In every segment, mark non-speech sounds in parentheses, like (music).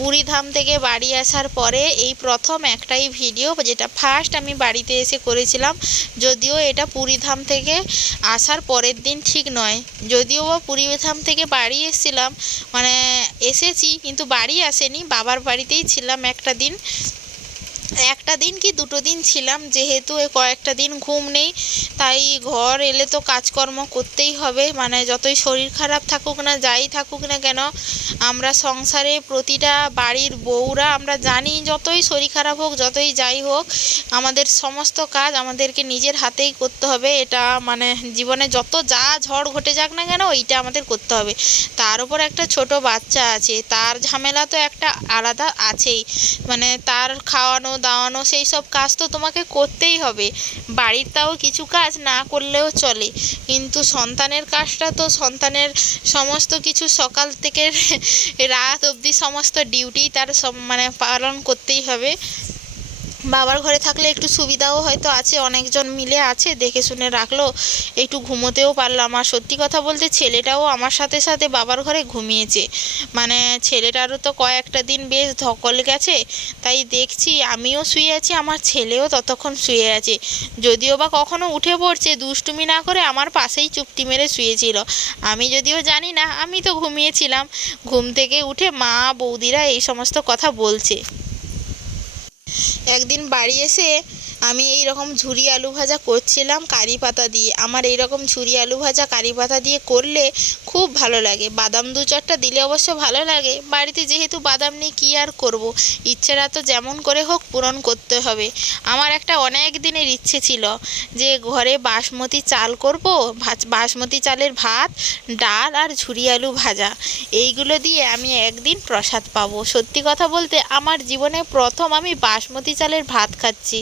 পুরী ধাম থেকে বাড়ি আসার পরে এই প্রথম একটাই ভিডিও, যেটা ফার্স্ট আমি বাড়িতে এসে করেছিলাম। যদিও এটা পুরী ধাম থেকে আসার পরের দিন ঠিক নয়। যদিও বা পুরী ধাম থেকে বাড়ি এসেছিলাম মানে এসেছি, কিন্তু বাড়ি আসেনি, বাবার বাড়িতেই ছিলাম একটা দিন। একটা দিন কি দুটো দিন ছিলাম, যেহেতু কয়েকটা দিন ঘুম নেই, তাই ঘর এলে তো কাজকর্ম করতেই হবে মানে যতই শরীর খারাপ থাকুক না, যাই থাকুক না কেন, আমরা সংসারে প্রতিটা বাড়ির বউরা আমরা জানি যতই শরীর খারাপ হোক, যতই যাই হোক, আমাদের সমস্ত কাজ আমাদেরকে নিজের হাতেই করতে হবে, এটা মানে জীবনে যত যা ঝড় ঘটে যাক না কেন, ওইটা আমাদের করতে হবে। তার উপর একটা ছোট বাচ্চা আছে, তার ঝামেলা তো একটা আলাদা আছেই মানে তার খাওয়ানো দাওয়ানো সেই সব কাজ তো তোমাকে করতেই হবে। বাড়ির তাও কিছু কাজ না করলেও চলে। কিন্তু সন্তানের কাজটা তো সন্তানের সমস্ত কিছু সকাল থেকে (laughs) রাত অবধি সমস্ত ডিউটি তার সব মানে পালন করতেই হবে। বাবার ঘরে থাকলে একটু সুবিধাও হয়তো আছে, অনেকজন মিলে আছে, দেখে শুনে রাখল, একটু ঘুমোতেও পারলাম। আর সত্যি কথা বলতে ছেলেটাও আমার সাথে সাথে বাবার ঘরে ঘুমিয়েছে। মানে ছেলেটারও তো কয়েকটা দিন বেশ ধকল গেছে, তাই দেখছি আমিও শুয়ে আছি, আমার ছেলেও ততক্ষণ শুয়ে আছে। যদিও বা কখনো উঠে পড়ছে, দুষ্টুমি না করে আমার পাশেই চুপটি মেরে শুয়েছিল। আমি যদিও জানি না, আমি তো ঘুমিয়েছিলাম। ঘুম থেকে উঠে মা, বৌদিরা এই সমস্ত কথা বলছে। একদিন বাড়ি এসে আমি এই রকম ঝুরি আলু ভাজা করছিলাম কারি পাতা দিয়ে। আমার এই রকম ঝুরি আলু ভাজা, কারি পাতা দিয়ে করলে খুব ভালো লাগে। বাদাম দু চারটা দিলে অবশ্য ভালো লাগে। বাড়িতে যেহেতু বাদাম নেই, কী আর করব? ইচ্ছেটা তো যেমন করে হোক পূরণ করতে হবে। আমার একটা অনেক দিনের ইচ্ছে ছিল যে ঘরে বাসমতি চাল করব বাসমতি চালের ভাত, ডাল আর ঝুরি আলু ভাজা। এইগুলো দিয়ে আমি একদিন প্রসাদ পাবো। সত্যি কথা বলতে আমার জীবনে প্রথম আমি বাসমতি চালের ভাত খাচ্ছি।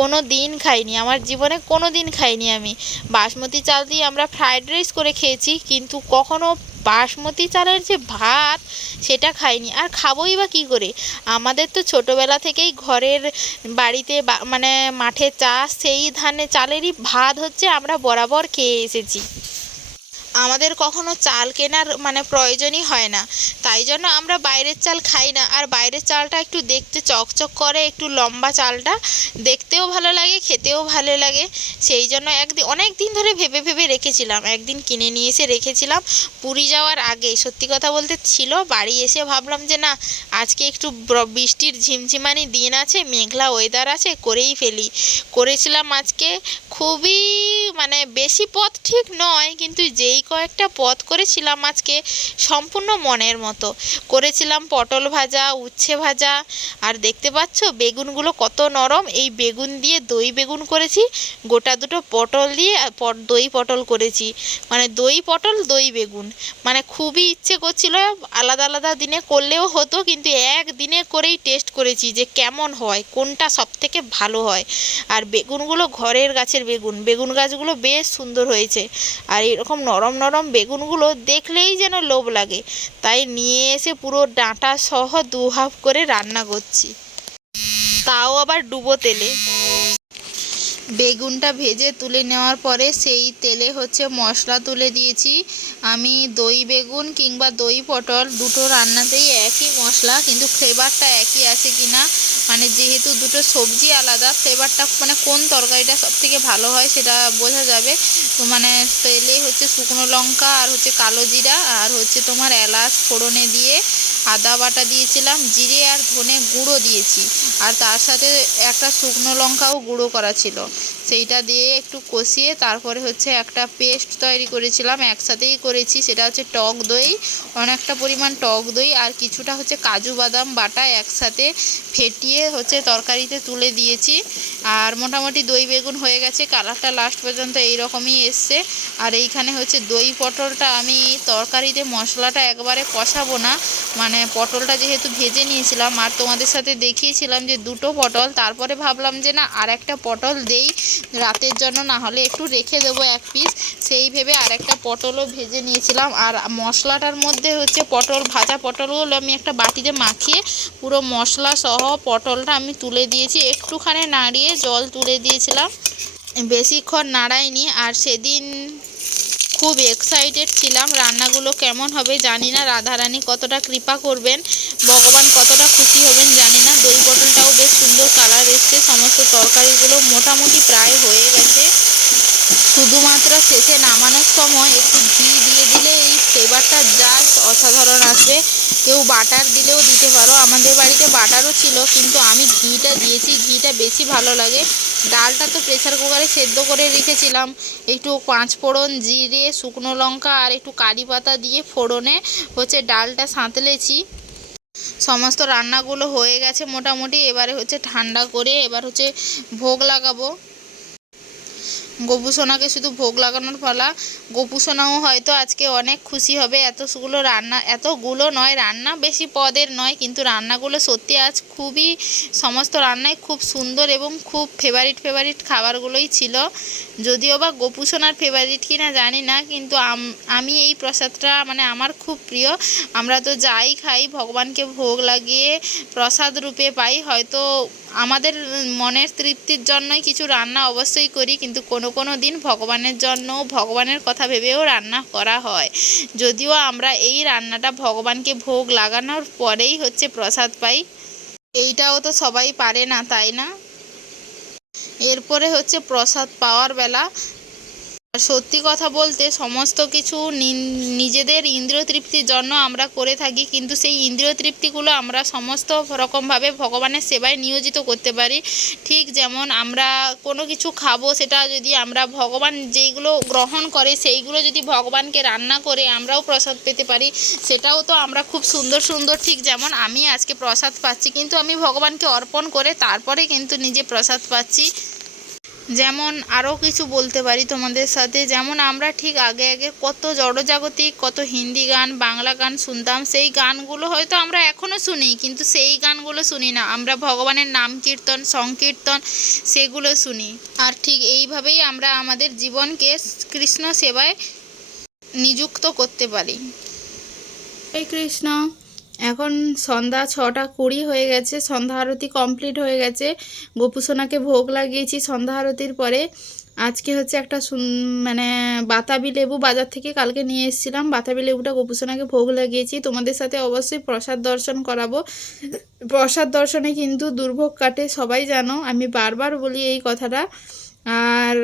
কোনো দিন খাইনি, আমার জীবনে কোনো দিন খাইনি আমি। বাসমতি চাল দিয়ে আমরা ফ্রায়েড রাইস করে খেয়েছি, কিন্তু কখনো বাসমতি চালের যে ভাত, সেটা খাইনি। আর খাবোই বা কী করে? আমাদের তো ছোটোবেলা থেকেই ঘরের বাড়িতে মানে মাঠে চাষ, সেই ধানে চালেরই ভাত হচ্ছে, আমরা বরাবর খেয়ে এসেছি। আমাদের কখনো চাল কেনার মানে প্রয়োজনই হয় না। তাই জন্য আমরা বাইরের চাল খাই না। আর বাইরের চালটা একটু দেখতে চকচক করে, একটু লম্বা চালটা দেখতেও ভালো লাগে, খেতেও ভালো লাগে। সেই জন্য একদিন অনেক দিন ধরে ভেবে ভেবে রেখেছিলাম। একদিন কিনে নিয়ে এসে রেখেছিলাম। পুরী যাওয়ার আগে, সত্যি কথা বলতে ছিল বাড়ি এসে ভাবলাম যে না, আজকে একটু বৃষ্টির ঝিমঝিমানি দিন আছে, মেঘলা ওয়েদার আছে, করেই ফেলি। করেছিলাম আজকে খুবই মানে বেশি পথ ঠিক নয়, কিন্তু যেই কয়েকটা পদ করেছিলাম আজকে সম্পূর্ণ মনের মতো। করেছিলাম পটল ভাজা, উচ্ছে ভাজা, আর দেখতে পাচ্ছ বেগুনগুলো কত নরম। এই বেগুন দিয়ে দই বেগুন করেছি, গোটা দুটো পটল দিয়ে দই পটল করেছি। মানে দই পটল, দই বেগুন। মানে খুবই ইচ্ছে করছিল আলাদা আলাদা দিনে করলেও হতো, কিন্তু একদিনে করেই টেস্ট করেছি যে কেমন হয়, কোনটা সব থেকে ভালো হয়। আর বেগুনগুলো ঘরের গাছের বেগুন। বেগুন গাছগুলো বেশ সুন্দর হয়েছে। আর এরকম নরম নরম নরম বেগুনগুলো দেখলেই যেন লোভ লাগে। তাই নিয়ে এসে পুরো ডাঁটা সহ দু হাফ করে রান্না করছি। তাও আবার ডুবো তেলে। বেগুনটা ভেজে তুলে নেওয়ার পরে সেই তেলে হচ্ছে মশলা তুলে দিয়েছি। আমি দই বেগুন কিংবা দই পটল দুটো রান্নাতেই একই মশলা, কিন্তু ফ্লেভারটা একই আছে কি না মানে যেহেতু দুটো সবজি আলাদা, ফ্লেভারটা মানে কোন তরকারিটা সব থেকে ভালো হয় সেটা বোঝা যাবে। তো মানে তেলে হচ্ছে শুকনো লঙ্কা আর হচ্ছে কালো জিরা আর হচ্ছে তোমার এলাচ ফোড়নে দিয়ে আদা বাটা দিয়েছিলাম, জিরে আর ধনে গুঁড়ো দিয়েছি। আর তার সাথে একটা শুকনো লঙ্কাও গুঁড়ো করা ছিল। সেইটা দিয়ে একটু কষিয়ে তারপরে হচ্ছে একটা পেস্ট তৈরি করেছিলাম, একসাথেই করেছি। সেটা হচ্ছে টক দই, অনেকটা পরিমাণ টক দই আর কিছুটা হচ্ছে কাজু বাদাম বাটা একসাথে ফেটিয়ে হচ্ছে তরকারিতে তুলে দিয়েছি। আর মোটামুটি দই বেগুন হয়ে গেছে, কালারটা লাস্ট পর্যন্ত এই রকমই এসছে। আর এইখানে হচ্ছে দই পটলটা আমি তরকারিতে মশলাটা একবারে কষাবো না মানে মানে পটলটা যেহেতু ভেজে নিয়েছিলাম, আর তোমাদের সাথে দেখিয়েছিলাম যে দুটো পটল, তারপরে ভাবলাম যে না, আর একটা পটল দেই, রাতের জন্য না হলে একটু রেখে দেবো এক পিস সেই ভেবে আর একটা পটলও ভেজে নিয়েছিলাম। আর মশলাটার মধ্যে হচ্ছে পটল, ভাজা পটলগুলো আমি একটা বাটিতে মাখিয়ে পুরো মশলা সহ পটলটা আমি তুলে দিয়েছি। একটুখানি নাড়িয়ে জল তুলে দিয়েছিলাম। বেশিক্ষণ নাড়াইনি। আর সেদিন খুব এক্সাইটেড ছিলাম, রান্নাগুলো কেমন হবে জানি না, রাধারানী কতটা কৃপা করবেন, ভগবান কতটা খুশি হবেন জানি না, দই পটলটাও বেশ সুন্দর কালার এসছে, সমস্ত তরকারিগুলো মোটামুটি প্রায় হয়ে গেছে। শুধুমাত্র শেষে নামানোর সময় একটু ঘি দিয়ে দিলে এই ফ্লেভারটা জাস্ট অসাধারণ আসবে। কেউ বাটার দিলেও দিতে পারো। আমাদের বাড়িতে বাটারও ছিল, কিন্তু আমি ঘিটা দিয়েছি। ঘিটা বেশি ভালো লাগে। ডালটা তো প্রেসার কুকারে সেদ্ধ করে রেখেছিলাম। একটু পাঁচ ফোড়ন জিরে, শুকনো লঙ্কা আর একটু কারি পাতা দিয়ে ফোড়নে হচ্ছে ডালটা সাঁতলেছি। সমস্ত রান্নাগুলো হয়ে গেছে মোটামুটি। এবারে হচ্ছে ঠান্ডা করে এবার হচ্ছে ভোগ লাগাবো। গোপু সোনাকে শুধু ভোগ লাগানোর পালা। গোপু সোনাও হয়তো আজকে অনেক খুশি হবে। এতগুলো রান্না, এতগুলো নয়, রান্না বেশি পদের নয়, কিন্তু রান্নাগুলো সত্যি আজ খুবই, সমস্ত রান্নাই খুব সুন্দর এবং খুব ফেভারিট ফেভারিট খাবারগুলোই ছিল। যদিও বা গোপু সোনার ফেভারিট কি না জানি না, কিন্তু আমি এই প্রসাদটা মানে আমার খুব প্রিয়। আমরা তো যাই খাই, ভগবানকে ভোগ লাগিয়ে প্রসাদ রূপে পাই। হয়তো আমাদের মনের তৃপ্তির জন্যই কিছু রান্না অবশ্যই করি, কিন্তু কোনো কোনো দিন ভগবানের জন্য ভগবানের কথা ভেবেও রান্না করা হয়। যদিও আমরা এই রান্নাটা ভগবানকে ভোগ লাগানোর পরেই হচ্ছে প্রসাদ পাই। এইটাও তো সবাই পারে না, তাই না? এরপরে হচ্ছে প্রসাদ পাওয়ার বেলা সত্যি কথা বলতে সমস্ত কিছু নিজেদের ইন্দ্রিয় তৃপ্তির জন্য আমরা করে থাকি, কিন্তু সেই ইন্দ্রিয় তৃপ্তিগুলো আমরা সমস্ত রকমভাবে ভগবানের সেবায় নিয়োজিত করতে পারি। ঠিক যেমন আমরা কোনো কিছু খাব, সেটা যদি আমরা ভগবান যেইগুলো গ্রহণ করে, সেইগুলো যদি ভগবানকে রান্না করে আমরাও প্রসাদ পেতে পারি, সেটাও তো আমরা খুব সুন্দর সুন্দর। ঠিক যেমন আমি আজকে প্রসাদ পাচ্ছি, কিন্তু আমি ভগবানকে অর্পণ করে তারপরে কিন্তু নিজে প্রসাদ পাচ্ছি। যেমন আরও কিছু বলতে পারি তোমাদের সাথে। যেমন আমরা ঠিক আগে আগে কত জড়জাগতিক, কত হিন্দি গান, বাংলা গান শুনতাম। সেই গানগুলো হয়তো আমরা এখনও শুনি, কিন্তু সেই গানগুলো শুনি না। আমরা ভগবানের নাম কীর্তন, সংকীর্তন সেগুলো শুনি। আর ঠিক এইভাবেই আমরা আমাদের জীবনকে কৃষ্ণ সেবায় নিযুক্ত করতে পারি। হরে কৃষ্ণ। এখন সন্ধ্যা ছটা কুড়ি হয়ে গেছে, সন্ধ্যা আরতি কমপ্লিট হয়ে গেছে। গোপুসোনাকে ভোগ লাগিয়েছি সন্ধ্যা আরতির পরে। আজকে হচ্ছে একটা মানে বাতাবি লেবু বাজার থেকে কালকে নিয়ে এসেছিলাম। বাতাবি লেবুটা গোপুসোনাকে ভোগ লাগিয়েছি। তোমাদের সাথে অবশ্যই প্রসাদ দর্শন করাবো। প্রসাদ দর্শনে কিন্তু দুর্ভোগ কাটে, সবাই জানো। আমি বারবার বলি এই কথাটা। আর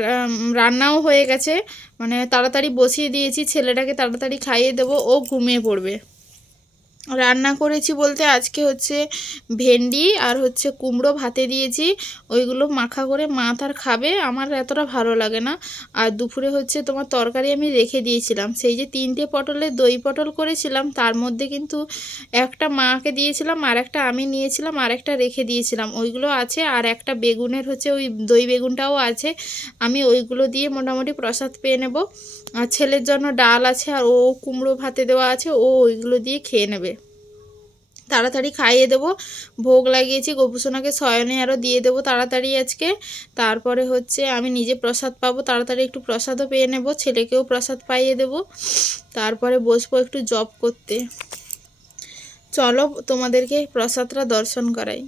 রান্নাও হয়ে গেছে। মানে তাড়াতাড়ি বসিয়ে দিয়েছি, ছেলেটাকে তাড়াতাড়ি খাইয়ে দেবো। ও ঘুমিয়ে পড়বে। রান্না করেছি বলতে আজকে হচ্ছে ভেন্ডি আর হচ্ছে কুমড়ো ভাতে দিয়েছি। ওইগুলো মাখা করে মা তার খাবে, আমার এতটা ভালো লাগে না। আর দুপুরে হচ্ছে তোমার তরকারি আমি রেখে দিয়েছিলাম। সেই যে তিনটে পটলে দই পটল করেছিলাম, তার মধ্যে কিন্তু একটা মাকে দিয়েছিলাম, আর একটা আমি নিয়েছিলাম, আর একটা রেখে দিয়েছিলাম। ওইগুলো আছে, আর একটা বেগুনের হচ্ছে ওই দই বেগুনটাও আছে। আমি ওইগুলো দিয়ে মোটামুটি প্রসাদ পেয়ে নেব। আর ছেলের জন্য ডাল আছে, আর ও কুমড়ো ভাতে দেওয়া আছে, ও ওইগুলো দিয়ে খেয়ে নেবে। তাড়াতাড়ি খাইয়ে দেবো। ভোগ লাগিয়েছি, গোপুসোনাকে শয়নে আরও দিয়ে দেবো তাড়াতাড়ি আজকে। তারপরে হচ্ছে আমি নিজে প্রসাদ পাবো, তাড়াতাড়ি একটু প্রসাদও পেয়ে নেব, ছেলেকেও প্রসাদ পাইয়ে দেবো। তারপরে বসবো একটু জব করতে। চলো তোমাদেরকে প্রসাদটা দর্শন করাই।